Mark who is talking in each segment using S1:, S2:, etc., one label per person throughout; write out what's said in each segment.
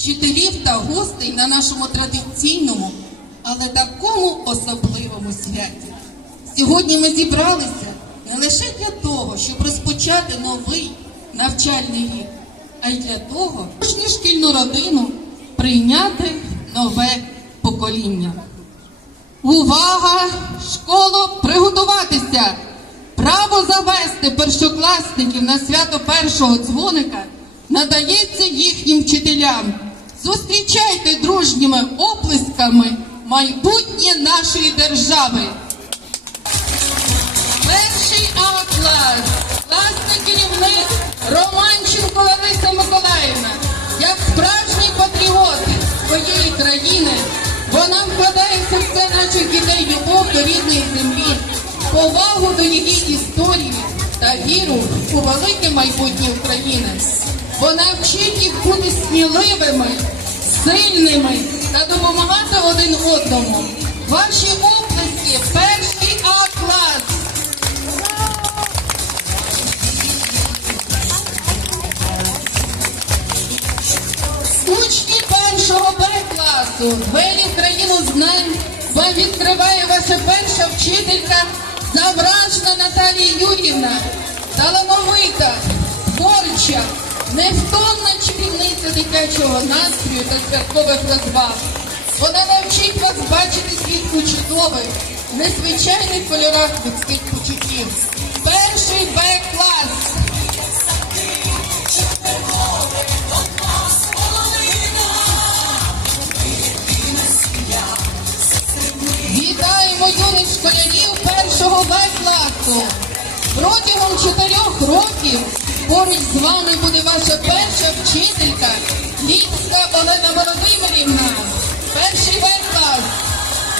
S1: вчителів та гостей на нашому традиційному, але такому особливому святі. Сьогодні ми зібралися не лише для того, щоб розпочати новий навчальний рік, а й для того, кожну шкільну родину прийняти нове покоління. Увага! Школу приготуватися! Право завести першокласників на свято першого дзвоника надається їхнім вчителям. Зустрічайте дружніми оплесками майбутнє нашої держави. Перший А клас, класний керівник Романченко Лариса Миколаївна. Як справжній патріот своєї країни, вона вкладає в серце наших дітей любов до рідної землі, повагу до її історії та віру у велике майбутнє України. Вона вчить їх бути сміливими, сильними та допомагати один одному. Ваші оплески, перший А клас. Учні першого Б класу, двері країну знань, вам відкриває ваша перша вчителька Завражна Наталія Юрівна, талановита, творча, невтомна чарівниця дитячого настрою та святкових розваг. Вона навчить вас бачити світ у чудових, незвичайних кольорах людських почуттів. Перший Б клас. Вітаємо юних школярів першого Б класу. Протягом чотирьох років поруч з вами буде ваша перша вчителька Ліпська Олена Володимирівна, перший Б клас,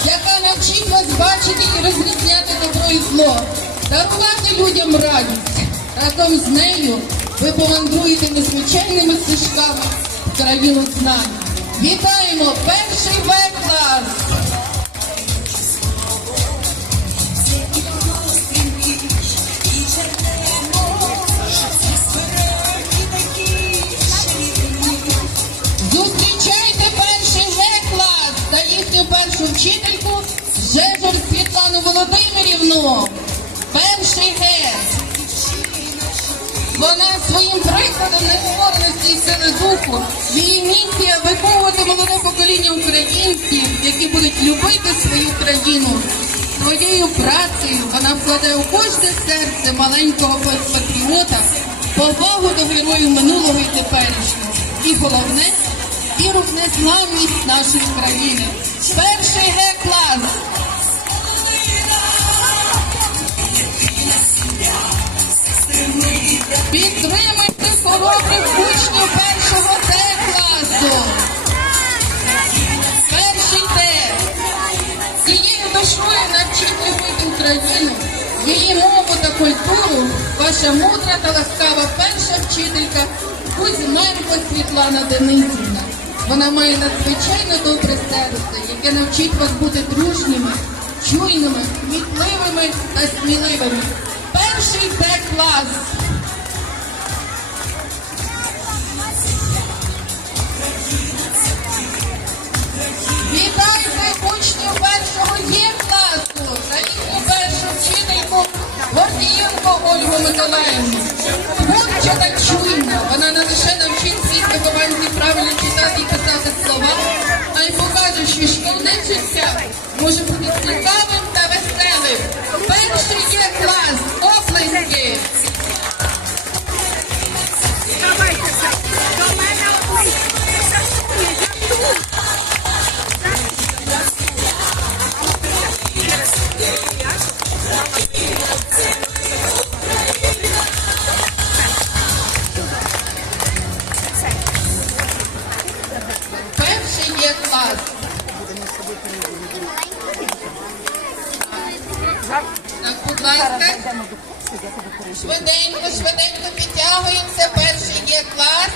S1: яка навчить вас бачити і розрізняти добро і зло, дарувати людям радість. Разом з нею ви помандруєте незвичайними стежками в країну знань. Вітаємо перший Б клас першу вчительку Жежур Світлану Володимирівну. Перший Г. Вона своїм прикладом нескореності і сили духу. Її місія виховувати молоде покоління українців, які будуть любити свою країну. Своєю працею вона вкладає у кожне серце маленького патріота повагу до героїв минулого і теперішнього. І головне віру в нашої країни. Перший Г клас. Підтримайте хоробрих учнів першого Д класу. Перший Д. Цією душою навчить любити Україну, її мову та культуру, ваша мудра та ласкава перша вчителька Кузьменко Світлана Денисівна. Вона має надзвичайно добре серце, яке навчить вас бути дружніми, чуйними, кмітливими та сміливими. Перший Д клас. Вітайте учнів першого Є класу та їхню першу вчительку Гордієнко Ольгу Миколаївну. notícia. Hoje, Будь ласка, швиденько, швиденько підтягуємося. Перший є клас.